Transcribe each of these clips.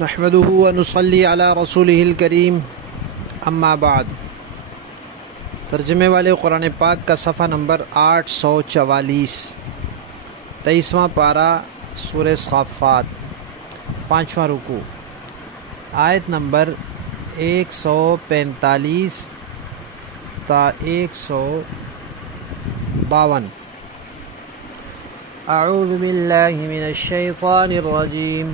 نحمده ونصلي علی رسولہ الکریم اما بعد۔ ترجمے والے قرآن پاک کا صفحہ نمبر 844، 23واں پارہ سورہ صافات، 5واں رکوع، آیت نمبر 145 تا 152۔ اعوذ باللہ من الشیطان الرجیم،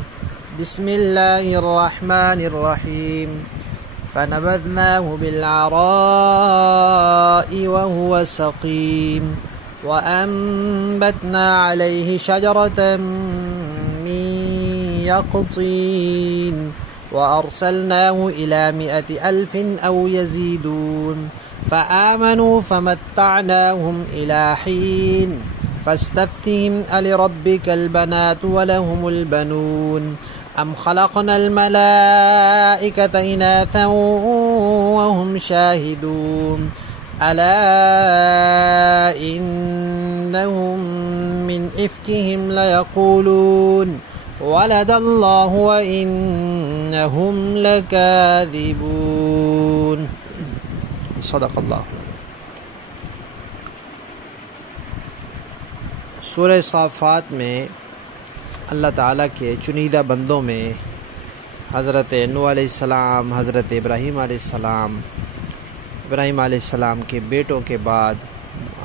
بسم اللہ الرحمن الرحیم۔ فنبذناه بالعراء وهو سقيم وأنبتنا عليه شجرة من يقطين وأرسلناه إلى 100,000 أو يزيدون فآمنوا فمتعناهم إلى حين فاستفتهم ألربك البنات ولهم البنون أم خلقنا الملائكة إناثا وهم شاهدون ألا إنهم من إفكهم ليقولون ولد الله وإنهم لكاذبون۔ صدق اللہ۔ سورہ صافات میں اللہ تعالیٰ کے چنیدہ بندوں میں حضرت نوح علیہ السلام، حضرت ابراہیم علیہ السلام کے بیٹوں کے بعد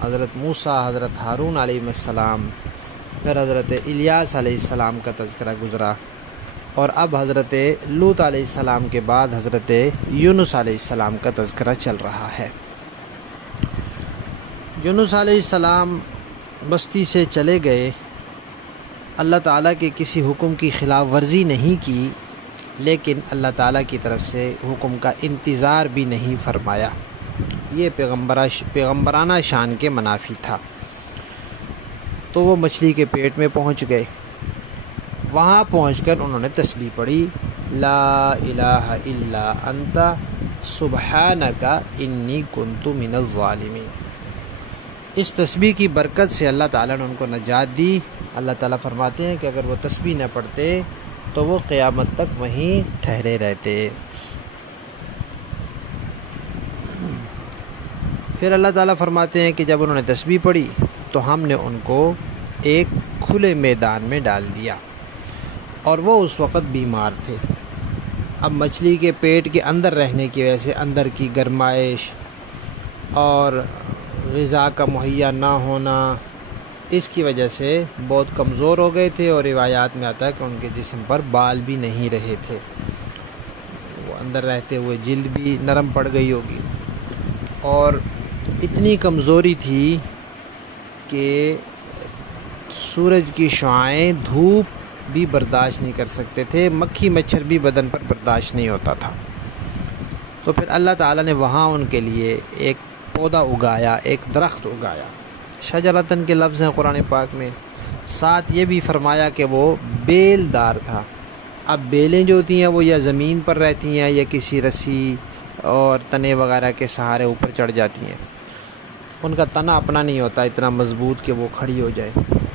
حضرت موسیٰ، حضرت ہارون علیہ السلام، پھر حضرت الیاس علیہ السلام کا تذکرہ گزرا، اور اب حضرت لوط علیہ السلام کے بعد حضرت یونس علیہ السلام کا تذکرہ چل رہا ہے۔ یونس علیہ السلام بستی سے چلے گئے، اللہ تعالیٰ کے کسی حکم کی خلاف ورزی نہیں کی، لیکن اللہ تعالیٰ کی طرف سے حکم کا انتظار بھی نہیں فرمایا۔ یہ پیغمبرانہ شان کے منافی تھا۔ تو وہ مچھلی کے پیٹ میں پہنچ گئے، وہاں پہنچ کر انہوں نے تسبیح پڑھی، لا الہ الا انت سبحانک انی کنت من الظالمین۔ اس تسبیح کی برکت سے اللہ تعالیٰ نے ان کو نجات دی۔ اللہ تعالیٰ فرماتے ہیں کہ اگر وہ تسبیح نہ پڑھتے تو وہ قیامت تک وہیں ٹھہرے رہتے۔ پھر اللہ تعالیٰ فرماتے ہیں کہ جب انہوں نے تسبیح پڑھی تو ہم نے ان کو ایک کھلے میدان میں ڈال دیا، اور وہ اس وقت بیمار تھے۔ اب مچھلی کے پیٹ کے اندر رہنے کی وجہ سے اندر کی گرمائش اور غذا کا مہیا نہ ہونا، اس کی وجہ سے بہت کمزور ہو گئے تھے، اور روایات میں آتا ہے کہ ان کے جسم پر بال بھی نہیں رہے تھے، وہ اندر رہتے ہوئے جلد بھی نرم پڑ گئی ہوگی، اور اتنی کمزوری تھی کہ سورج کی شعاعیں، دھوپ بھی برداشت نہیں کر سکتے تھے، مکھی مچھر بھی بدن پر برداشت نہیں ہوتا تھا۔ تو پھر اللہ تعالیٰ نے وہاں ان کے لیے ایک پودا اگایا، ایک درخت اگایا۔ شجرتن کے لفظ ہیں قرآن پاک میں، ساتھ یہ بھی فرمایا کہ وہ بیل دار تھا۔ اب بیلیں جو ہوتی ہیں وہ یا زمین پر رہتی ہیں یا کسی رسی اور تنے وغیرہ کے سہارے اوپر چڑھ جاتی ہیں، ان کا تنا اپنا نہیں ہوتا اتنا مضبوط کہ وہ کھڑی ہو جائے،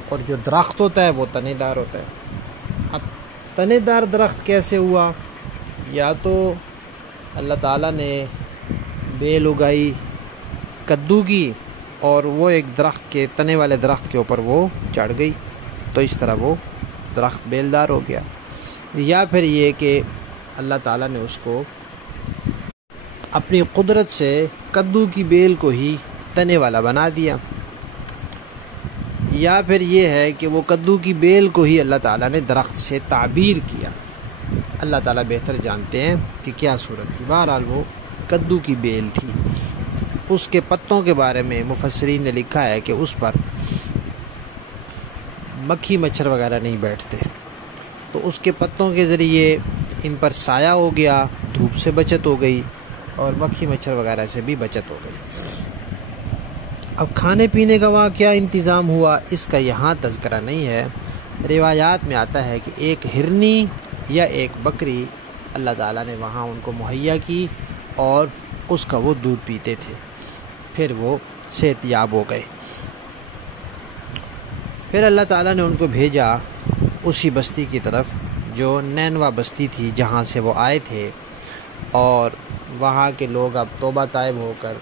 اور جو درخت ہوتا ہے وہ تنے دار ہوتا ہے۔ اب تنے دار درخت کیسے ہوا؟ یا تو اللہ تعالیٰ نے بیل اگائی کدو کی، اور وہ ایک درخت کے تنے والے درخت کے اوپر وہ چڑھ گئی، تو اس طرح وہ درخت بیلدار ہو گیا، یا پھر یہ کہ اللہ تعالیٰ نے اس کو اپنی قدرت سے کدو کی بیل کو ہی تنے والا بنا دیا، یا پھر یہ ہے کہ وہ کدو کی بیل کو ہی اللہ تعالیٰ نے درخت سے تعبیر کیا۔ اللہ تعالیٰ بہتر جانتے ہیں کہ کیا صورت تھی، بہرحال وہ کدو کی بیل تھی۔ اس کے پتوں کے بارے میں مفسرین نے لکھا ہے کہ اس پر مکھی مچھر وغیرہ نہیں بیٹھتے، تو اس کے پتوں کے ذریعے ان پر سایہ ہو گیا، دھوپ سے بچت ہو گئی، اور مکھی مچھر وغیرہ سے بھی بچت ہو گئی۔ اب کھانے پینے کا وہاں کیا انتظام ہوا، اس کا یہاں تذکرہ نہیں ہے۔ روایات میں آتا ہے کہ ایک ہرنی یا ایک بکری اللہ تعالیٰ نے وہاں ان کو مہیا کی، اور اس کا وہ دودھ پیتے تھے، پھر وہ صحت یاب ہو گئے۔ پھر اللہ تعالیٰ نے ان کو بھیجا اسی بستی کی طرف جو نینوا بستی تھی جہاں سے وہ آئے تھے، اور وہاں کے لوگ اب توبہ طائب ہو کر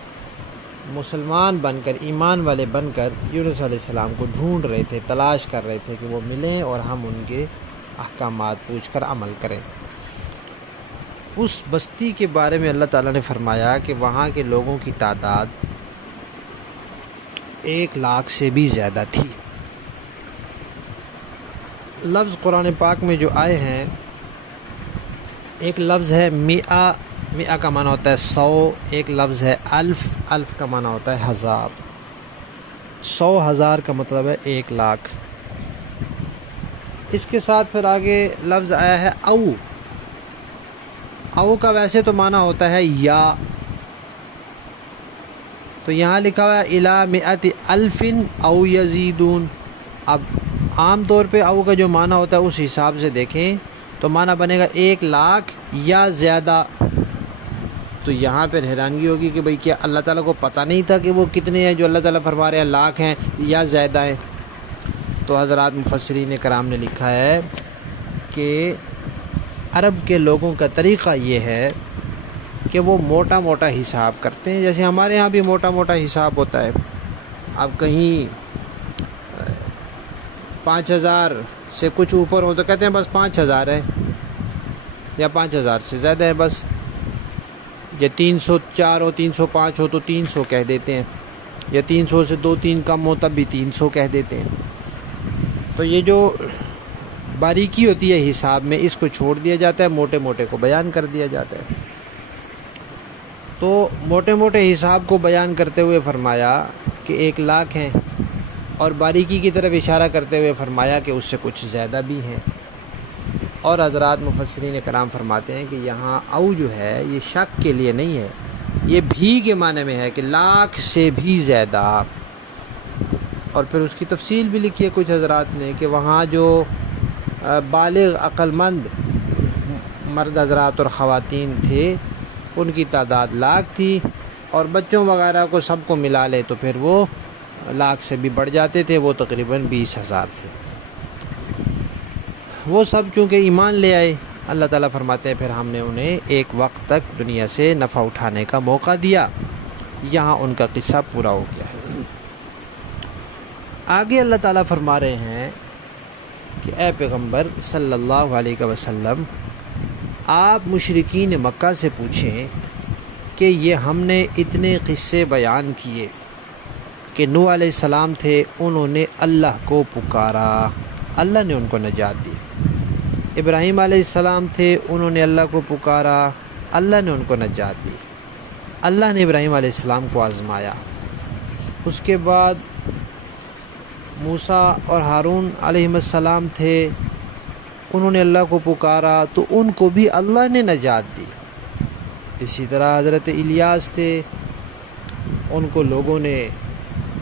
مسلمان بن کر، ایمان والے بن کر یونس علیہ السلام کو ڈھونڈ رہے تھے، تلاش کر رہے تھے کہ وہ ملیں اور ہم ان کے احکامات پوچھ کر عمل کریں۔ اس بستی کے بارے میں اللہ تعالیٰ نے فرمایا کہ وہاں کے لوگوں کی تعداد 1,00,000 سے بھی زیادہ تھی۔ لفظ قرآن پاک میں جو آئے ہیں، ایک لفظ ہے مئہ کا معنی ہوتا ہے 100، ایک لفظ ہے الف کا معنی ہوتا ہے 1000۔ 100,000 کا مطلب ہے 1,00,000۔ اس کے ساتھ پھر آگے لفظ آیا ہے او کا ویسے تو معنی ہوتا ہے یا، تو یہاں لکھا ہوا ہے الی 100,000 او یزیدون۔ اب عام طور پہ او کا جو معنی ہوتا ہے اس حساب سے دیکھیں تو معنی بنے گا 1,00,000 یا زیادہ۔ تو یہاں پہ حیرانگی ہوگی کہ بھئی کیا اللہ تعالیٰ کو پتہ نہیں تھا کہ وہ کتنے ہیں جو اللہ تعالیٰ فرما رہے ہیں 1,00,000 ہیں یا زیادہ ہیں؟ تو حضرات مفسرین کرام نے لکھا ہے کہ عرب کے لوگوں کا طریقہ یہ ہے کہ وہ موٹا موٹا حساب کرتے ہیں، جیسے ہمارے ہاں بھی موٹا موٹا حساب ہوتا ہے۔ اب کہیں 5,000 سے کچھ اوپر ہو تو کہتے ہیں بس 5,000 ہے، یا 5,000 سے زیادہ ہے بس، یا 304 ہو 305 ہو تو 300 کہہ دیتے ہیں، یا 300 سے 2-3 کم ہو تب بھی 300 کہہ دیتے ہیں۔ تو یہ جو باریکی ہوتی ہے حساب میں، اس کو چھوڑ دیا جاتا ہے، موٹے موٹے کو بیان کر دیا جاتا ہے۔ تو موٹے موٹے حساب کو بیان کرتے ہوئے فرمایا کہ 1,00,000 ہیں، اور باریکی کی طرف اشارہ کرتے ہوئے فرمایا کہ اس سے کچھ زیادہ بھی ہیں۔ اور حضرات مفسرین کرام فرماتے ہیں کہ یہاں او جو ہے یہ شک کے لیے نہیں ہے، یہ بھی کے معنی میں ہے کہ 1,00,000 سے بھی زیادہ۔ اور پھر اس کی تفصیل بھی لکھی ہے کچھ حضرات نے کہ وہاں جو بالغ عقل مند مرد حضرات اور خواتین تھے ان کی تعداد 1,00,000 تھی، اور بچوں وغیرہ کو سب کو ملا لے تو پھر وہ 1,00,000 سے بھی بڑھ جاتے تھے، وہ تقریباً 20,000 تھے۔ وہ سب چونکہ ایمان لے آئے، اللہ تعالیٰ فرماتے ہیں پھر ہم نے انہیں ایک وقت تک دنیا سے نفع اٹھانے کا موقع دیا۔ یہاں ان کا قصہ پورا ہو گیا ہے۔ آگے اللہ تعالیٰ فرما رہے ہیں کہ اے پیغمبر صلی اللہ علیہ وسلم، آپ مشرکین مکہ سے پوچھیں کہ یہ ہم نے اتنے قصے بیان کیے کہ نوح علیہ السلام تھے، انہوں نے اللہ کو پکارا، اللہ نے ان کو نجات دی۔ ابراہیم علیہ السلام تھے، انہوں نے اللہ کو پکارا، اللہ نے ان کو نجات دی۔ اللہ نے ابراہیم علیہ السلام کو آزمایا۔ اس کے بعد موسیٰ اور ہارون علیہ السلام تھے، انہوں نے اللہ کو پکارا تو ان کو بھی اللہ نے نجات دی۔ اسی طرح حضرت الیاس تھے، ان کو لوگوں نے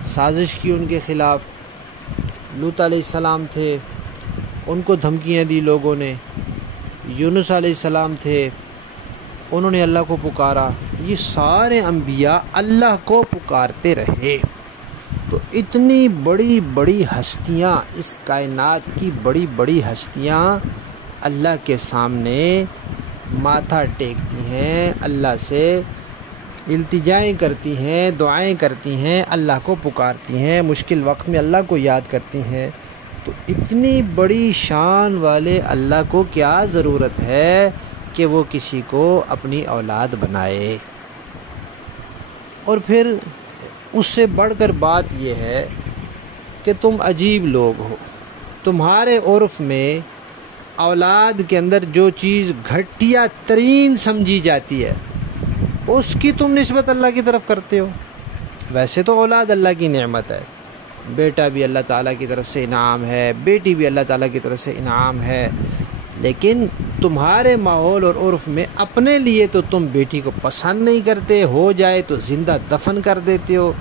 سازش کی ان کے خلاف۔ لوط علیہ السلام تھے، ان کو دھمکیاں دی لوگوں نے۔ یونس علیہ السلام تھے، انہوں نے اللہ کو پکارا۔ یہ سارے انبیاء اللہ کو پکارتے رہے۔ تو اتنی بڑی بڑی ہستیاں، اس کائنات کی بڑی بڑی ہستیاں اللہ کے سامنے ماتھا ٹیکتی ہیں، اللہ سے التجائیں کرتی ہیں، دعائیں کرتی ہیں، اللہ کو پکارتی ہیں، مشکل وقت میں اللہ کو یاد کرتی ہیں۔ تو اتنی بڑی شان والے اللہ کو کیا ضرورت ہے کہ وہ کسی کو اپنی اولاد بنائے؟ اور پھر اس سے بڑھ کر بات یہ ہے کہ تم عجیب لوگ ہو، تمہارے عرف میں اولاد کے اندر جو چیز گھٹیا ترین سمجھی جاتی ہے اس کی تم نسبت اللہ کی طرف کرتے ہو۔ ویسے تو اولاد اللہ کی نعمت ہے، بیٹا بھی اللہ تعالیٰ کی طرف سے انعام ہے، بیٹی بھی اللہ تعالیٰ کی طرف سے انعام ہے، لیکن تمہارے ماحول اور عرف میں اپنے لیے تو تم بیٹی کو پسند نہیں کرتے، ہو جائے تو زندہ دفن کر دیتے ہو،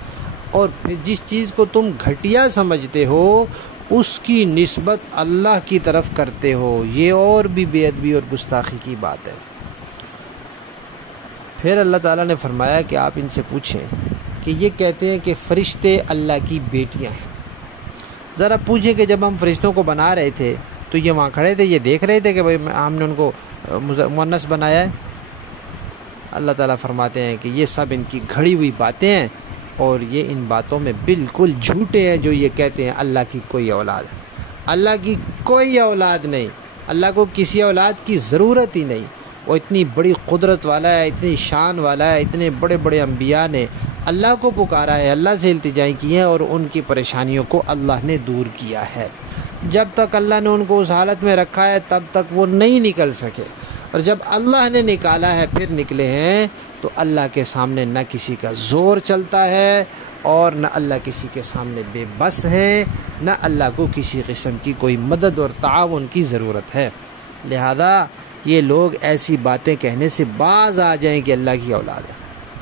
اور پھر جس چیز کو تم گھٹیا سمجھتے ہو اس کی نسبت اللہ کی طرف کرتے ہو۔ یہ اور بھی بے ادبی اور گستاخی کی بات ہے۔ پھر اللہ تعالیٰ نے فرمایا کہ آپ ان سے پوچھیں کہ یہ کہتے ہیں کہ فرشتے اللہ کی بیٹیاں ہیں۔ ذرا پوچھیں کہ جب ہم فرشتوں کو بنا رہے تھے تو یہ وہاں کھڑے تھے، یہ دیکھ رہے تھے کہ بھئی ہم نے ان کو مؤنث بنایا ہے؟ اللہ تعالیٰ فرماتے ہیں کہ یہ سب ان کی گھڑی ہوئی باتیں ہیں، اور یہ ان باتوں میں بالکل جھوٹے ہیں جو یہ کہتے ہیں اللہ کی کوئی اولاد ہے۔ اللہ کی کوئی اولاد نہیں، اللہ کو کسی اولاد کی ضرورت ہی نہیں۔ وہ اتنی بڑی قدرت والا ہے، اتنی شان والا ہے، اتنے بڑے بڑے انبیاء نے اللہ کو پکارا ہے، اللہ سے التجائیں کی ہیں، اور ان کی پریشانیوں کو اللہ نے دور کیا ہے۔ جب تک اللہ نے ان کو اس حالت میں رکھا ہے تب تک وہ نہیں نکل سکے، اور جب اللہ نے نکالا ہے پھر نکلے ہیں، تو اللہ کے سامنے نہ کسی کا زور چلتا ہے، اور نہ اللہ کسی کے سامنے بے بس ہے، نہ اللہ کو کسی قسم کی کوئی مدد اور تعاون کی ضرورت ہے۔ لہذا یہ لوگ ایسی باتیں کہنے سے باز آ جائیں کہ اللہ کی اولاد ہے۔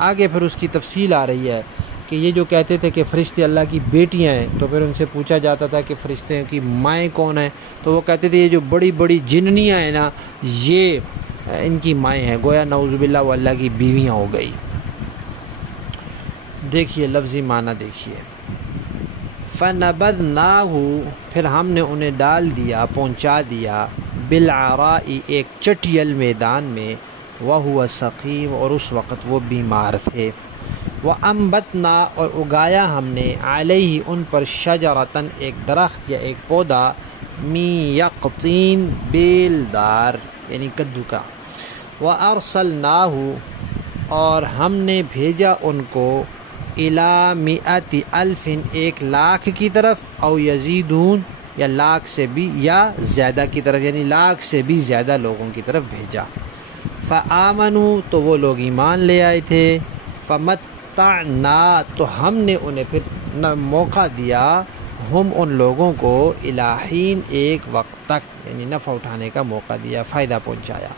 آگے پھر اس کی تفصیل آ رہی ہے کہ یہ جو کہتے تھے کہ فرشتے اللہ کی بیٹیاں ہیں، تو پھر ان سے پوچھا جاتا تھا کہ فرشتے کی مائیں کون ہیں، تو وہ کہتے تھے یہ جو بڑی بڑی جننیاں ہیں نا، یہ ان کی مائیں ہیں، گویا نعوذ باللہ وہ اللہ کی بیویاں ہو گئی۔ دیکھیے لفظی معنی دیکھیے، فَنَبَذْنَاهُ پھر ہم نے انہیں ڈال دیا، پہنچا دیا، بِالْعَرَاءِ ایک چٹیل میدان میں، وَهُوَ سَقِيمٌ اور اس وقت وہ بیمار تھے، وَأَنبَتْنَا اور اگایا ہم نے، عَلَيْهِ ان پر، شَجَرَةً ایک درخت یا ایک پودا، مِن يَقْطِينٍ بیل دار یعنی کدو کا، وَأَرْسَلْنَاهُ اور ہم نے بھیجا ان کو، إِلَى 100,000 1,00,000 کی طرف، او یزیدون یا لاکھ سے بھی یا زیادہ کی طرف، یعنی لاکھ سے بھی زیادہ لوگوں کی طرف بھیجا۔ فآمنوا تو وہ لوگ ایمان لے آئے تھے، فمتعنا تو ہم نے انہیں پھر موقع دیا، ہم ان لوگوں کو، الہین ایک وقت تک، یعنی نفع اٹھانے کا موقع دیا، فائدہ پہنچایا۔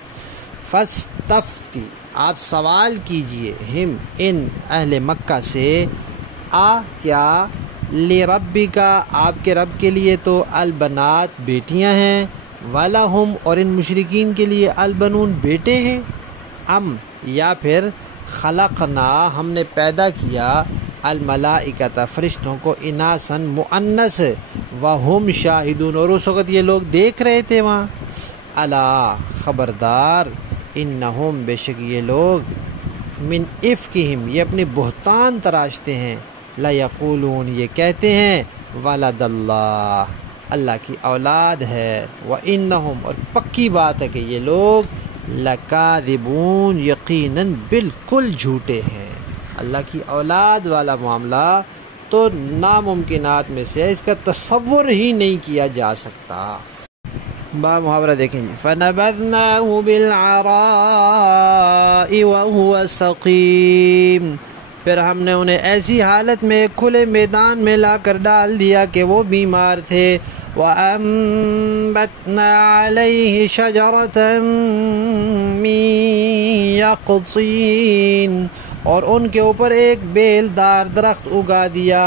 فاستفتی آپ سوال کیجئے، ہم ان اہل مکہ سے، کیا لربک آپ کے رب کے لیے تو البنات بیٹیاں ہیں، ولہم اور ان مشرکین کے لیے البنون بیٹے ہیں، ام یا پھر خلقنا ہم نے پیدا کیا، الملائکۃ فرشتوں کو، اناسن مؤنث، وہم شاہدون اور اس وقت یہ لوگ دیکھ رہے تھے وہاں، الا خبردار، انہم بے شک یہ لوگ، من افکہم یہ اپنے بہتان تراشتے ہیں، لیقولون یہ کہتے ہیں، ولد اللہ اللہ کی اولاد ہے، وانہم اور پکی بات ہے کہ یہ لوگ، لکاذبون یقیناً بالکل جھوٹے ہیں۔ اللہ کی اولاد والا معاملہ تو ناممکنات میں سے، اس کا تصور ہی نہیں کیا جا سکتا۔ با محاورہ دیکھیں جی، فَنَبَذْنَاهُ بِالْعَرَاءِ وَهُوَ سَقِيمٌ پھر ہم نے انہیں ایسی حالت میں کھلے میدان میں لا کر ڈال دیا کہ وہ بیمار تھے، وَأَنبَتْنَا عَلَيْهِ شَجَرَةً مِّن يَقْطِينٍ اور ان کے اوپر ایک بیل دار درخت اگا دیا،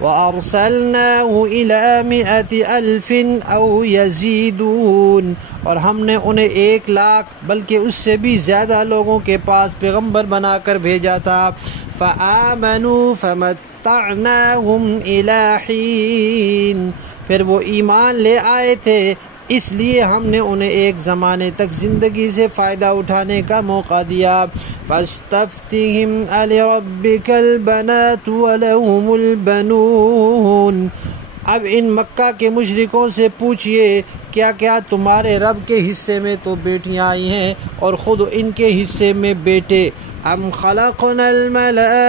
وَأَرْسَلْنَاهُ إِلَى 100,000 أَوْ يَزِيدُونَ اور ہم نے انہیں 1,00,000 بلکہ اس سے بھی زیادہ لوگوں کے پاس پیغمبر بنا کر بھیجا تھا، فَآمَنُوا فَمَتَّعْنَاهُمْ إِلَى حِينٍ پھر وہ ایمان لے آئے تھے، اس لیے ہم نے انہیں ایک زمانے تک زندگی سے فائدہ اٹھانے کا موقع دیا۔ فَاسْتَفْتِهِمْ أَلِرَبِّكَ الْبَنَاتُ وَلَهُمُ الْبَنُونَ اب ان مکہ کے مشرکوں سے پوچھئے، کیا کیا تمہارے رب کے حصے میں تو بیٹیاں آئی ہیں اور خود ان کے حصے میں بیٹے، ام خلقنا الملائکۃ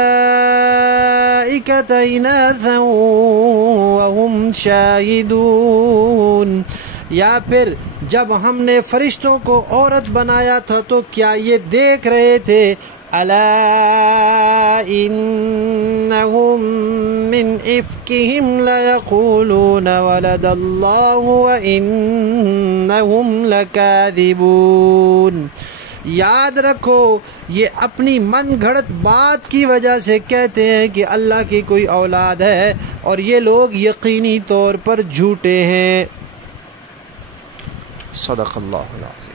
اناثا وهم شاہدون یا پھر جب ہم نے فرشتوں کو عورت بنایا تھا تو کیا یہ دیکھ رہے تھے، الا انہم من افکہم لیقولون ولد اللہ وانہم لکاذبون یاد رکھو یہ اپنی من گھڑت بات کی وجہ سے کہتے ہیں کہ اللہ کی کوئی اولاد ہے، اور یہ لوگ یقینی طور پر جھوٹے ہیں۔ صدق اللہ العظیم۔